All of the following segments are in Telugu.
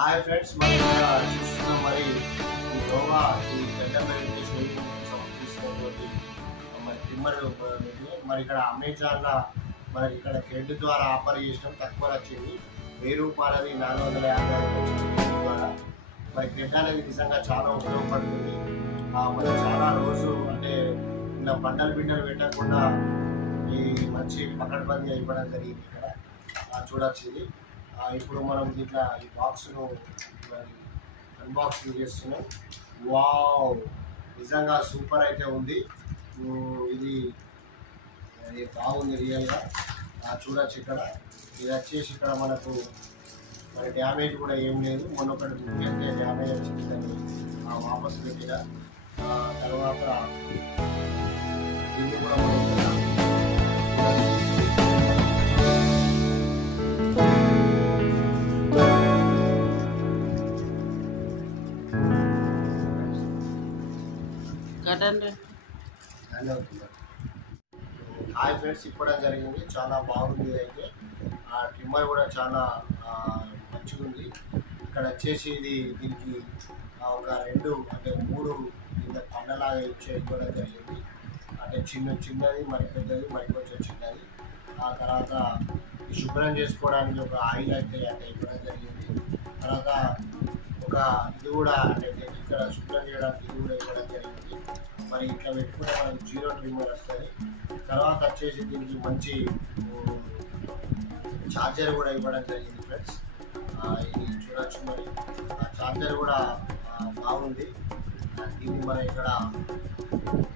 హాయ్ ఫ్రెండ్స్, మనం చూస్తున్నాం మరి ఈ యోగా ఈ ట్రెడ్మిల్ సంబంధించినటువంటి మరి ట్రిమ్మర్ మరి ఇక్కడ అమెజాన్లో మనకి ఇక్కడ థ్రెడ్ ద్వారా ఆఫర్ చేసినాం. తక్కువ వచ్చింది 1000 రూపాయలది 450 ద్వారా. మరి థ్రెడ్ అనేది నిజంగా చాలా ఉపయోగపడుతుంది. మరి చాలా రోజు అంటే ఇలా బండలు పెట్టకుండా ఈ మంచి పకడ్బందీ ఇవ్వడం జరిగింది. ఇక్కడ చూడొచ్చు. ఇది ఇప్పుడు మనం దీంట్లో ఈ బాక్స్ను అన్బాక్సింగ్ చేస్తున్నాం. వావ్, నిజంగా సూపర్ అయితే ఉంది. ఇది బాగుంది రియల్గా. చూడొచ్చు. ఇక్కడ ఇది వచ్చేసి ఇక్కడ మనకు మరి డ్యామేజ్ కూడా ఏం లేదు. మొన్న ఒకటి అయితే డ్యామేజ్ వచ్చిందని వాపస్ పెట్టిన తర్వాత దీన్ని కూడా మనం హాయ్ ఫ్రెండ్స్, ఇప్పుడు జరిగింది. చాలా బాగుంది. అయితే ట్రిమ్మర్ కూడా చాలా మంచిగా ఉంది. ఇక్కడ వచ్చేసి దీనికి ఒక 2 అంటే 3 కింద పండలాగా ఇవ్వడం జరిగింది. అంటే చిన్నది, మరి పెద్దది, మరి కొంచెం చిన్నది. ఆ తర్వాత శుభ్రం చేసుకోవడానికి ఒక ఆయిల్ అయితే ఇవ్వడం జరిగింది. తర్వాత ఒక ఇది కూడా అంటే ఇక్కడ శుభ్రం చేయడానికి ఇది కూడా ఇవ్వడం జరిగింది. మరి ఇట్లా పెట్టుకుంటే మనకి 0 ట్రిమ్మర్ వస్తుంది. తర్వాత వచ్చేసి దీనికి మంచి ఛార్జర్ కూడా ఇవ్వడం జరిగింది ఫ్రెండ్స్. ఇది చూడొచ్చు. మరి ఆ ఛార్జర్ కూడా బాగుంది. దీన్ని మనం ఇక్కడ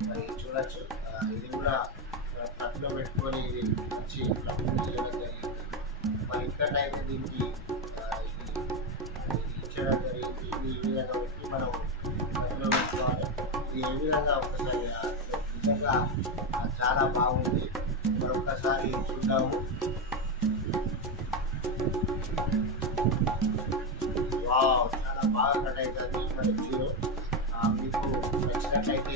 మరి చూడొచ్చు. ఇది కూడా ప్లగ్లో పెట్టుకొని ఇది మంచి ప్లగ్ చేయడం జరిగింది. మరి ఇక్కడైతే దీనికి ఇచ్చడం జరిగింది. ఇది ఈ విధంగా పెట్టి మనం ప్లగ్లో పెట్టుకోవాలి. ఇది ఏ విధంగా ఒకసారి నిజంగా చాలా బాగుంది. మరొకసారి చూద్దాము. వావ్, చాలా బాగా కట్ అవుతుంది. మరి 0 మీకు నచ్చినట్లయితే